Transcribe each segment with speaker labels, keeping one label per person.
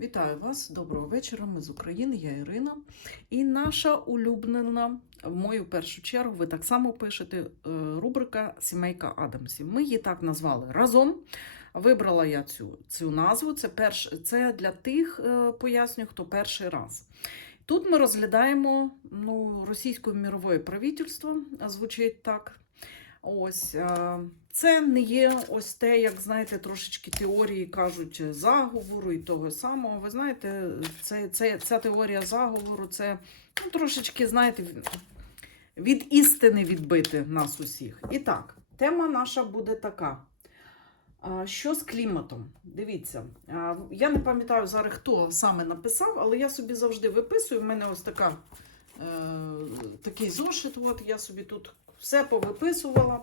Speaker 1: Вітаю вас, доброго вечора. Ми з України, я Ірина. І наша улюблена, в мою першу чергу, ви так само пишете, е, рубрика Сімейка Адамсів. Ми її так назвали разом. Вибрала я цю, цю назву. Це, перш, це для тих, е, поясню, хто перший раз. Тут ми розглядаємо ну, російською мірове правительство, звучить так. Ось е, це не є ось те, як знаєте, трошечки теорії кажуть заговору і того самого. Ви знаєте, це, це, ця теорія заговору це ну, трошечки, знаєте, від істини відбити нас усіх. І так, тема наша буде така. Що з кліматом? Дивіться, я не пам'ятаю зараз, хто саме написав, але я собі завжди виписую. У мене ось така, е, такий зошит. От я собі тут все повиписувала.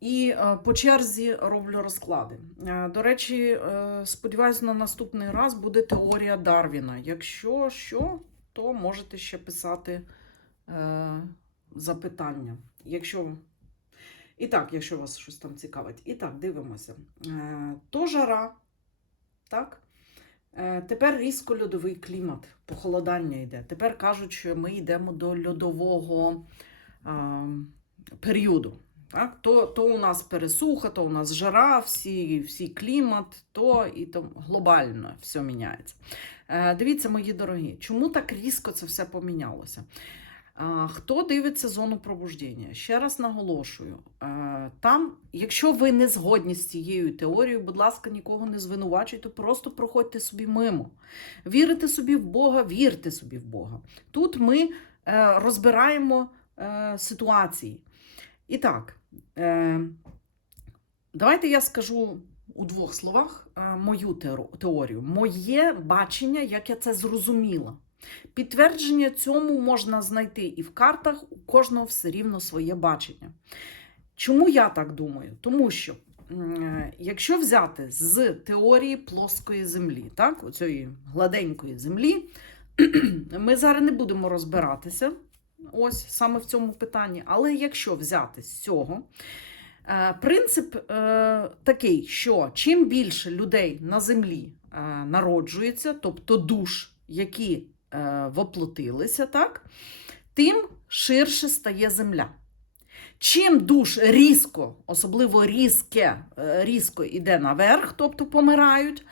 Speaker 1: І е, по черзі роблю розклади. Е, До речі, е, сподіваюся, на наступний раз буде теорія Дарвіна. Якщо що, то можете ще писати запитання. Якщо... І так, якщо вас щось там цікавить. І так, дивимося. То жара, так? Тепер різко льодовий клімат, похолодання йде. Тепер кажуть, що ми йдемо до льодового періоду. Так? То, то у нас пересуха, то у нас жара, всі, всі клімат, то і то глобально все міняється. Е, дивіться, мої дорогі, чому так різко це все помінялося? Хто дивиться зону пробуждення? Ще раз наголошую: е, там, якщо ви не згодні з цією теорією, будь ласка, нікого не звинувачуйте, просто проходьте собі мимо. Вірите собі в Бога, вірте собі в Бога. Тут ми е, розбираємо е, ситуації. І так, е, давайте я скажу у двох словах е, мою теорію, моє бачення, як я це зрозуміла. Підтвердження цьому можна знайти і в картах, у кожного все рівно своє бачення. Чому я так думаю? Тому що, якщо взяти з теорії плоскої землі, так, оцієї гладенької землі, ми зараз не будемо розбиратися ось саме в цьому питанні. Але якщо взяти з цього, е, принцип е, такий, що чим більше людей на землі е, народжується, тобто душ, які воплотилися, так, тим ширше стає земля. Чим душ різко, особливо різке, різко йде наверх, тобто помирають,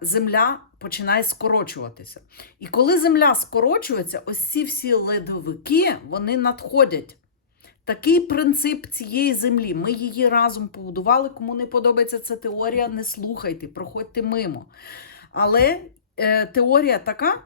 Speaker 1: земля починає скорочуватися. І коли земля скорочується, ось ці всі ледовики вони надходять. Такий принцип цієї землі. Ми її разом побудували. Кому не подобається ця теорія, не слухайте, проходьте мимо. Але е, теорія така,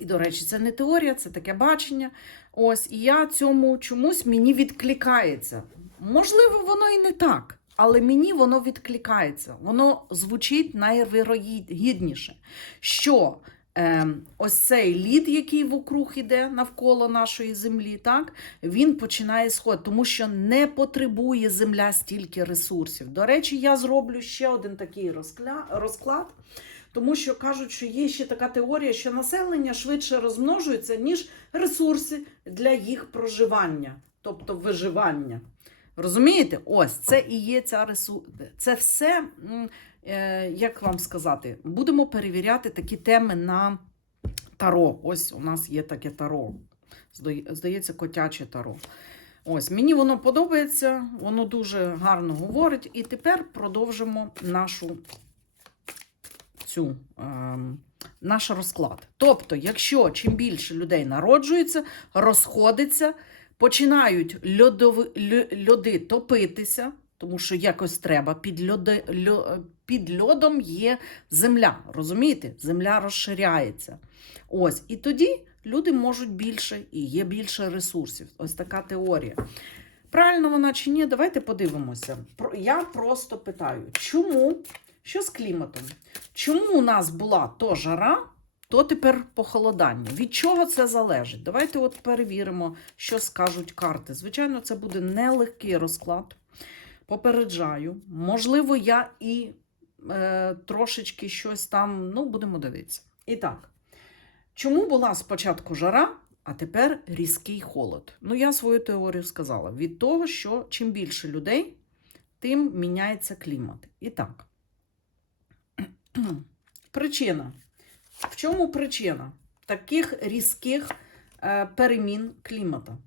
Speaker 1: і, до речі, це не теорія, це таке бачення. Ось, і я цьому чомусь мені відкликається. Можливо, воно і не так, але мені воно відкликається. Воно звучить найвірогідніше, що е, ось цей лід, який вокруг іде навколо нашої землі, так, він починає сходити, тому що не потребує земля стільки ресурсів. До речі, я зроблю ще один такий розклад. Тому що кажуть, що є ще така теорія, що населення швидше розмножується, ніж ресурси для їх проживання, тобто виживання. Розумієте? Ось це і є ця ресурс. Це все, е, як вам сказати, будемо перевіряти такі теми на таро. Ось у нас є таке таро. Здається, котяче таро. Ось, мені воно подобається, воно дуже гарно говорить. І тепер продовжимо нашу цю, ем, наш розклад. Тобто, якщо чим більше людей народжується, розходиться, починають льодови, льо- льоди топитися, тому що якось треба, під, льоди, льо, під льодом є земля. Розумієте? Земля розширяється. Ось, і тоді люди можуть більше і є більше ресурсів. Ось така теорія. Правильно вона чи ні? Давайте подивимося. Я просто питаю, чому? Що з кліматом? Чому у нас була то жара, то тепер похолодання? Від чого це залежить? Давайте от перевіримо, що скажуть карти. Звичайно, це буде нелегкий розклад. Попереджаю. Можливо, я і е, трошечки щось там, ну, будемо дивитися. І так, чому була спочатку жара, а тепер різкий холод? Ну, я свою теорію сказала. Від того, що чим більше людей, тим міняється клімат. І так. Причина. В чому причина таких різких е, перемін клімату?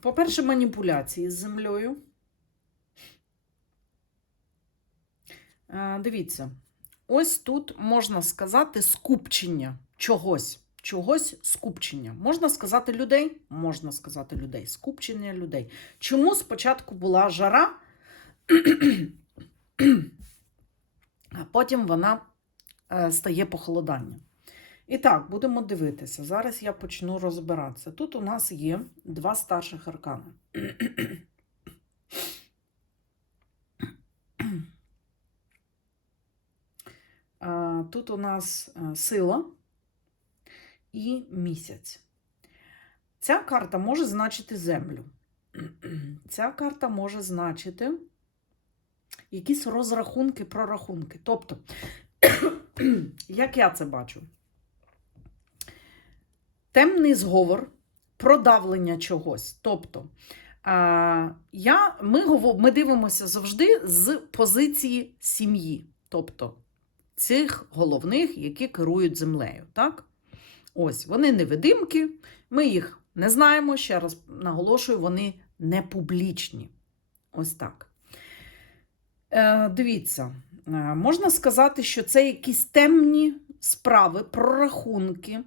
Speaker 1: По-перше, маніпуляції з землею. Е, Дивіться, ось тут можна сказати скупчення чогось. Чогось скупчення. Можна сказати людей? Можна сказати людей. Скупчення людей. Чому спочатку була жара, а потім вона е, стає похолоданням? І так, будемо дивитися. Зараз я почну розбиратися. Тут у нас є два старших аркани. А, Тут у нас е, сила і місяць. Ця карта може значити землю. Ця карта може значити якісь розрахунки, прорахунки. Тобто, як я це бачу? Темний зговор, продавлення чогось. Тобто, я, ми, ми дивимося завжди з позиції сім'ї. Тобто, цих головних, які керують землею. Так? Ось, вони невидимки, ми їх не знаємо. Ще раз наголошую, вони не публічні. Ось так. Е, дивіться, е, можна сказати, що це якісь темні справи, прорахунки,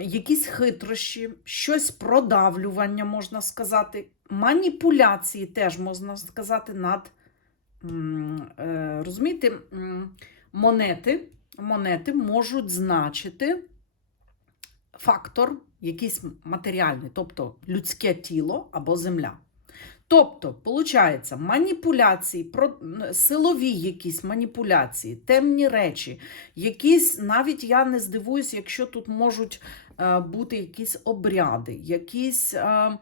Speaker 1: якісь хитрощі, щось продавлювання, можна сказати, маніпуляції теж можна сказати над. е, Розумієте, монети, монети можуть значити фактор якийсь матеріальний, тобто людське тіло або земля. Тобто, виходить, маніпуляції, силові якісь маніпуляції, темні речі, якісь, навіть я не здивуюсь, якщо тут можуть е, бути якісь обряди, якісь е,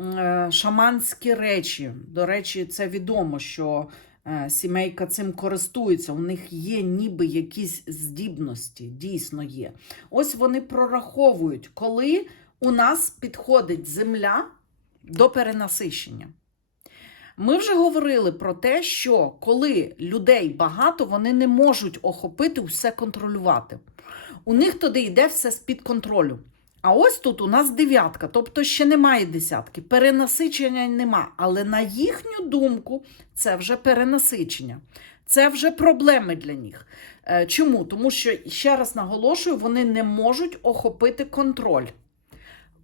Speaker 1: е, шаманські речі. До речі, це відомо, що сімейка цим користується, у них є ніби якісь здібності, дійсно є. Ось вони прораховують, коли у нас підходить земля до перенасищення. Ми вже говорили про те, що коли людей багато, вони не можуть охопити все контролювати. У них туди йде все з-під контролю. А ось тут у нас дев'ятка, тобто ще немає десятки. Перенасичення нема. Але на їхню думку, це вже перенасичення. Це вже проблеми для них. Е, Чому? Тому що, ще раз наголошую, вони не можуть охопити контроль.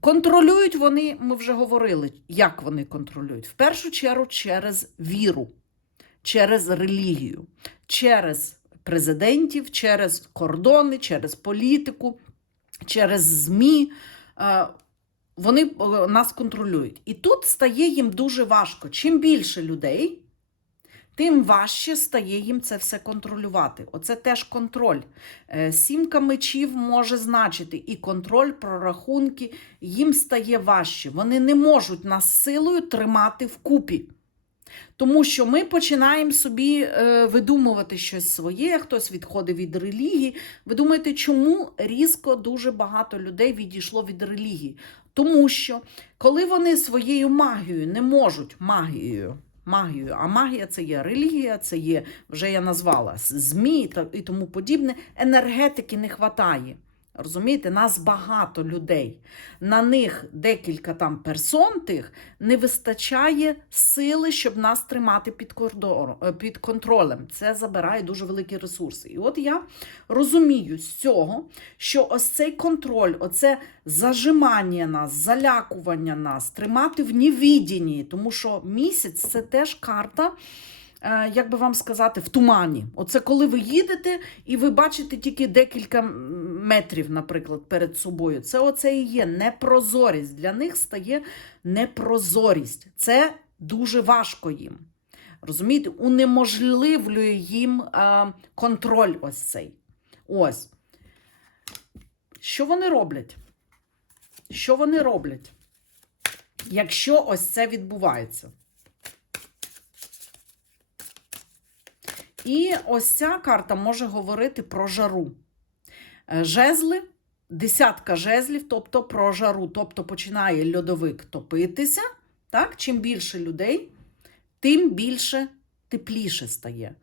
Speaker 1: Контролюють вони, ми вже говорили, як вони контролюють. В першу чергу через віру, через релігію, через президентів, через кордони, через політику, через ЗМІ. Е, Вони е, нас контролюють. І тут стає їм дуже важко. Чим більше людей, тим важче стає їм це все контролювати. Оце теж контроль. Е, Сімка мечів може значити і контроль, прорахунки, їм стає важче. Вони не можуть нас силою тримати вкупі. Тому що ми починаємо собі е, видумувати щось своє, хтось відходить від релігії. Ви думаєте, чому різко дуже багато людей відійшло від релігії? Тому що коли вони своєю магією не можуть магією, магією, а магія це є релігія, це є, вже я назвала, ЗМІ і тому подібне, енергетики не вистачає. Розумієте, нас багато людей. На них декілька там персон тих не вистачає сили, щоб нас тримати під, кордоном, е, під контролем. Це забирає дуже великі ресурси. І от я розумію з цього, що ось цей контроль, оце зажимання нас, залякування нас, тримати в невідінні, тому що місяць це теж карта. Е, Як би вам сказати, в тумані. Оце коли ви їдете і ви бачите тільки декілька метрів, наприклад, перед собою. Це оце і є непрозорість. Для них стає непрозорість. Це дуже важко їм. Розумієте, унеможливлює їм е, контроль ось цей. Ось. Що вони роблять? Що вони роблять? Якщо ось це відбувається? І ось ця карта може говорити про жару. Е, Жезли, десятка жезлів, тобто про жару. Тобто починає льодовик топитися. Так? Чим більше людей, тим більше тепліше стає.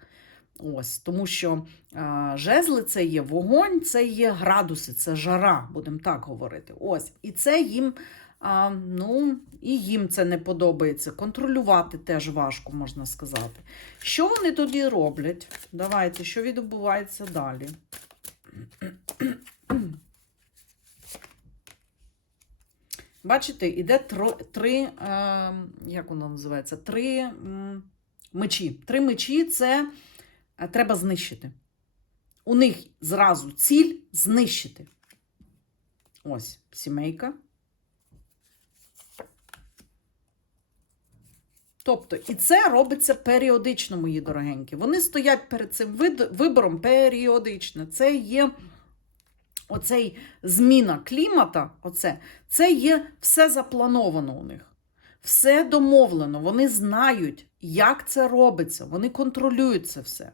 Speaker 1: Ось, тому що а, жезли це є вогонь, це є градуси, це жара, будемо так говорити. Ось, і це їм, а, ну, і їм це не подобається. Контролювати теж важко, можна сказати. Що вони тоді роблять? Давайте, що відбувається далі? Бачите, іде три, е, як воно називається? Три мечі. Три мечі це е, треба знищити. У них зразу ціль знищити. Ось сімейка. Тобто, і це робиться періодично, мої дорогенькі. Вони стоять перед цим вибором періодично. Це є оцей зміна клімата, оце, це є все заплановано у них. Все домовлено. Вони знають, як це робиться. Вони контролюють це все.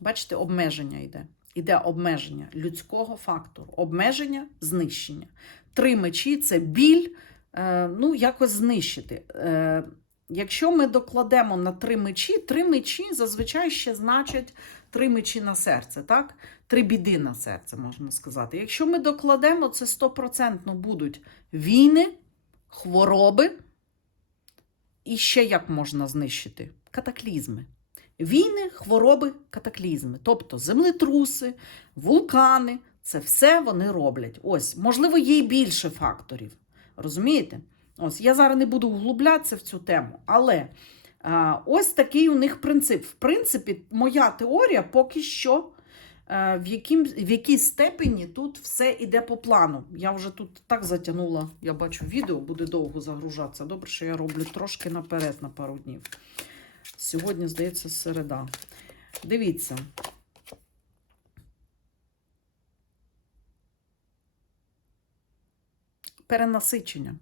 Speaker 1: Бачите, обмеження йде. Іде обмеження людського фактору, обмеження, знищення. Три мечі це біль, ну, якось знищити. Е, якщо ми докладемо на три мечі, три мечі зазвичай ще значать три мечі на серце, так? Три біди на серце, можна сказати. Якщо ми докладемо, це стопроцентно будуть війни, хвороби. І ще як можна знищити? Катаклізми. Війни, хвороби, катаклізми. Тобто землетруси, вулкани це все вони роблять. Ось, можливо, є й більше факторів. Розумієте? Ось, я зараз не буду углублятися в цю тему, але а, ось такий у них принцип. В принципі, моя теорія поки що. е, В, яким, в якій степені тут все йде по плану. Я вже тут так затягнула, я бачу відео, буде довго загружатися. Добре, що я роблю трошки наперед на пару днів. Сьогодні, здається, середа. Дивіться. Перенасичення.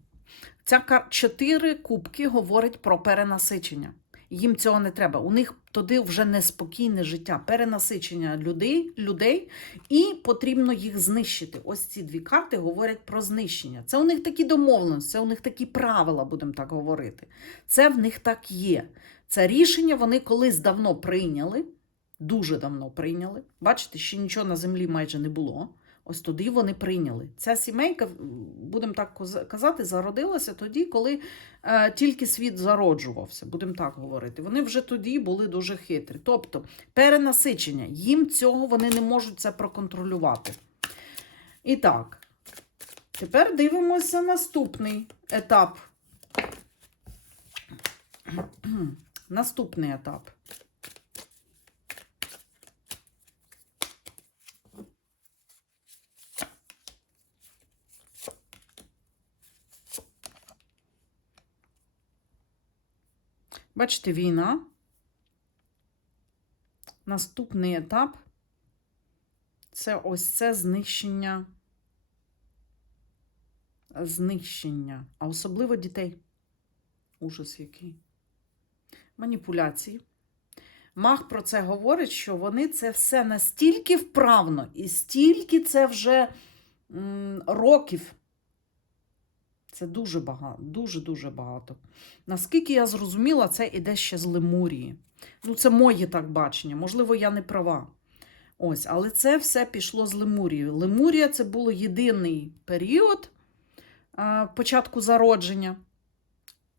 Speaker 1: Ця чотири кубки говорить про перенасичення. Їм цього не треба. У них туди вже неспокійне життя, перенасичення людей, людей, і потрібно їх знищити. Ось ці дві карти говорять про знищення. Це у них такі домовленості, це у них такі правила, будемо так говорити. Це в них так є. Це рішення вони колись давно прийняли, дуже давно прийняли. Бачите, ще нічого на землі майже не було. Ось тоді вони прийняли. Ця сімейка, будемо так казати, зародилася тоді, коли е, тільки світ зароджувався, будемо так говорити. Вони вже тоді були дуже хитрі. Тобто перенасичення, їм цього вони не можуть це проконтролювати. І так, тепер дивимося наступний етап. Наступний етап. Бачите, війна. Наступний етап це ось це знищення. Знищення, а особливо дітей. Ужас який. Маніпуляції. Мах про це говорить, що вони це все настільки вправно і стільки це вже м, років. Це дуже багато, дуже-дуже багато. Наскільки я зрозуміла, це іде ще з Лемурії. Ну, це моє так бачення. Можливо, я не права. Ось, але це все пішло з Лемурії. Лемурія це було єдиний період початку зародження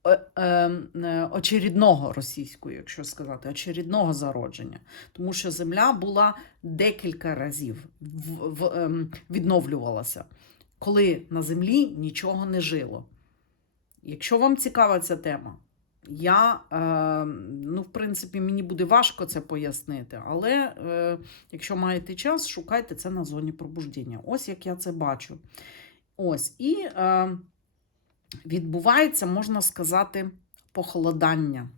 Speaker 1: е, е, е, очередного російського, якщо сказати, очередного зародження. Тому що земля була декілька разів ем, відновлювалася, коли на землі нічого не жило. Якщо вам цікава ця тема, я, е, ну, в принципі, мені буде важко це пояснити, але е, якщо маєте час, шукайте це на зоні пробуждення. Ось як я це бачу. Ось. І е, відбувається, можна сказати, похолодання.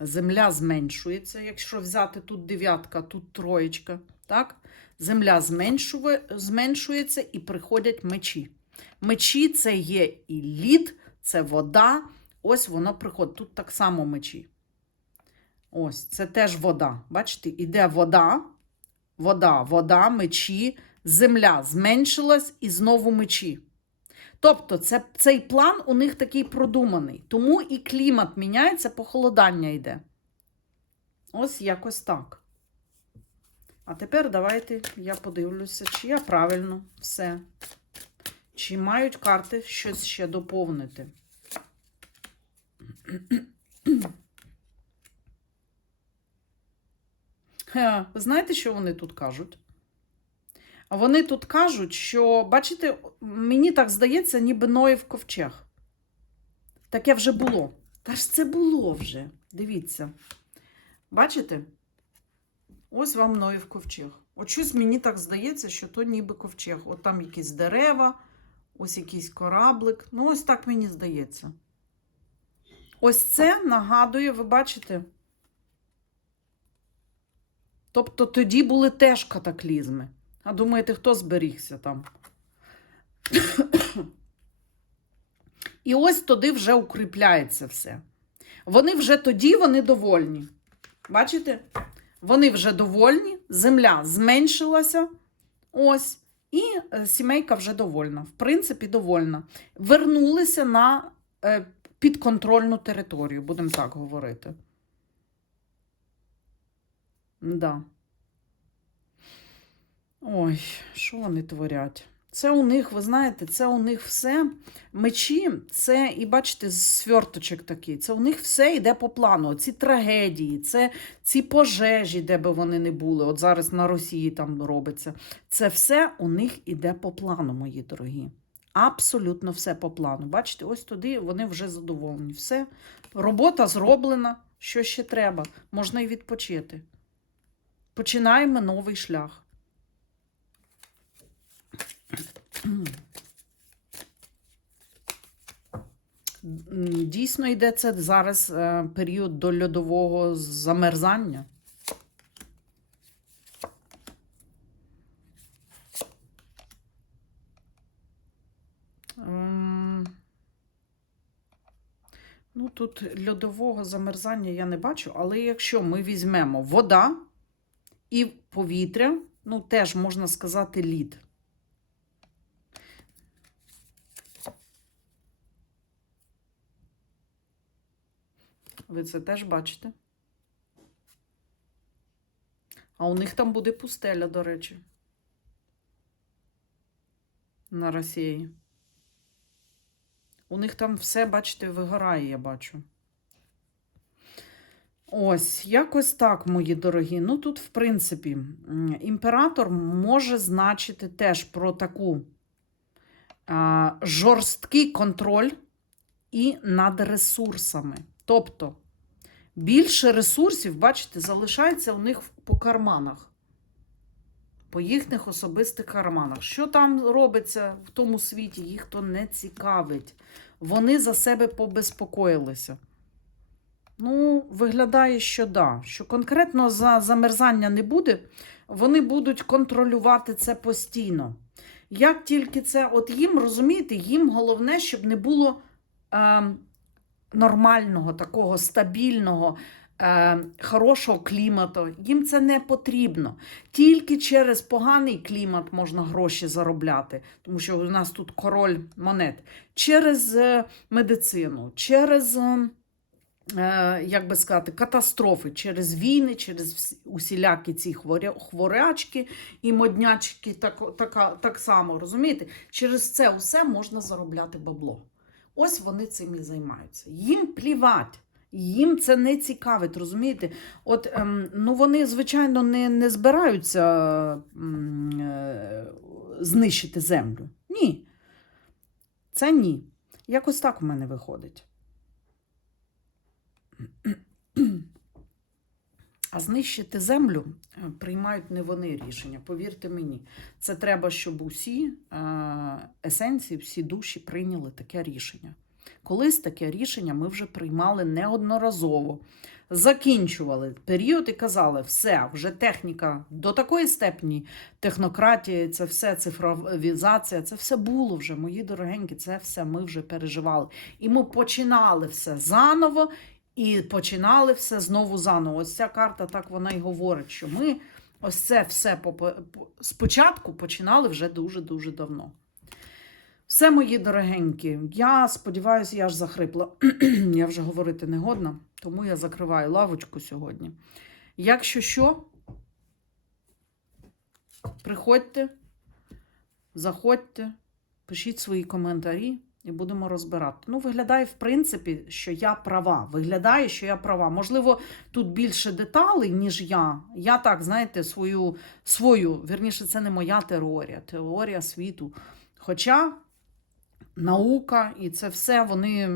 Speaker 1: Земля зменшується, якщо взяти тут дев'ятка, тут троєчка. Так? Земля зменшує, зменшується і приходять мечі. Мечі це є і лід, це вода, ось воно приходить. Тут так само мечі. Ось, це теж вода. Бачите, іде вода, вода, вода, мечі, земля зменшилась і знову мечі. Тобто, це, цей план у них такий продуманий. Тому і клімат міняється, похолодання йде. Ось якось так. А тепер давайте я подивлюся, чи я правильно все. Чи мають карти щось ще доповнити? Ви знаєте, що вони тут кажуть? Вони тут кажуть, що, бачите, мені так здається, ніби Ноїв ковчег. Таке вже було. Та ж це було вже. Дивіться. Бачите? Ось вам Ноїв ковчег. От щось мені так здається, що то ніби ковчег. От там якісь дерева, ось якийсь кораблик. Ну, ось так мені здається. Ось це нагадує, ви бачите? Тобто тоді були теж катаклізми. А думаєте, хто зберігся там? І ось туди вже укріпляється все. Вони вже тоді вони довольні. Бачите? Вони вже довольні, земля зменшилася. Ось. І е, сімейка вже довольна. В принципі, довольна. Вернулися на е, підконтрольну територію, будемо так говорити. Да. Ой, що вони творять? Це у них, ви знаєте, це у них все. Мечі, це, і бачите, сверточок такий, це у них все йде по плану. Ці трагедії, це ці пожежі, де би вони не були. От зараз на Росії там робиться. Це все у них іде по плану, мої дорогі. Абсолютно все по плану. Бачите, ось туди вони вже задоволені. Все, робота зроблена. Що ще треба? Можна і відпочити. Починаємо новий шлях. Дійсно йде це зараз е, період до льодового замерзання. Ем, Ну, тут льодового замерзання я не бачу, але якщо ми візьмемо вода і повітря, ну, теж можна сказати лід. Ви це теж бачите? А у них там буде пустеля, до речі. На Росії. У них там все, бачите, вигорає, я бачу. Ось, якось так, мої дорогі. Ну, тут, в принципі, імператор може значити теж про таку а, жорсткий контроль і над ресурсами. Тобто, більше ресурсів, бачите, залишається у них по карманах, по їхніх особистих карманах. Що там робиться в тому світі, їх то не цікавить. Вони за себе побезпокоїлися. Ну, виглядає, що да, що конкретно за замерзання не буде, вони будуть контролювати це постійно. Як тільки це, от їм, розумієте, їм головне, щоб не було е, нормального, такого стабільного, е, хорошого клімату. Їм це не потрібно. Тільки через поганий клімат можна гроші заробляти, тому що у нас тут король монет, через е, медицину, через. е, е, як би сказати, катастрофи через війни, через усілякі ці хворя- хворячки і моднячки, так, така, так само, розумієте? Через це усе можна заробляти бабло. Ось вони цим і займаються. Їм плівать. Їм це не цікавить, розумієте? От ем, ну вони, звичайно, не, не збираються е, знищити землю. Ні. Це ні. Якось так у мене виходить. А знищити землю е, приймають не вони рішення, повірте мені. Це треба, щоб усі е, есенції, всі душі прийняли таке рішення. Колись таке рішення ми вже приймали неодноразово закінчували період і казали, все, вже техніка до такої степені, технократія, це все цифровізація, це все було вже, мої дорогенькі, це все ми вже переживали. І ми починали все заново, і починали все знову заново. Ось ця карта так вона і говорить, що ми ось це все по- по- спочатку починали вже дуже-дуже давно. Все, мої дорогенькі, я сподіваюся, я ж захрипла. я вже говорити не годна, тому я закриваю лавочку сьогодні. Якщо що, приходьте, заходьте, пишіть свої коментарі і будемо розбирати. Ну, виглядає, в принципі, що я права. Виглядає, що я права. Можливо, тут більше деталей, ніж я. Я так, знаєте, свою, свою, вірніше, це не моя теорія, теорія світу. Хоча наука і це все, вони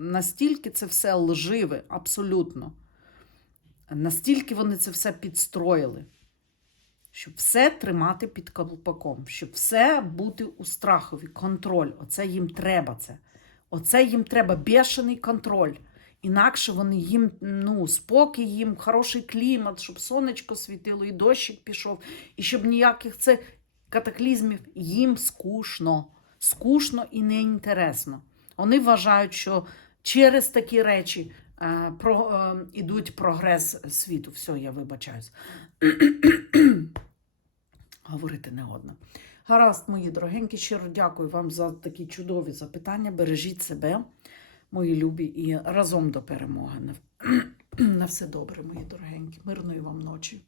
Speaker 1: настільки це все лживе, абсолютно. Настільки вони це все підстроїли, щоб все тримати під колпаком, щоб все бути у страхові, контроль. Оце їм треба це. Оце їм треба бешений контроль. Інакше вони їм, ну, спокій їм, хороший клімат, щоб сонечко світило і дощик пішов, і щоб ніяких це катаклізмів їм скучно. Скучно і неінтересно. Вони вважають, що через такі речі про, е, ідуть прогрес світу. Все, я вибачаюсь. Говорити не одна. Гаразд, мої дорогенькі, щиро дякую вам за такі чудові запитання. Бережіть себе, мої любі, і разом до перемоги. На все добре, мої дорогенькі. Мирної вам ночі.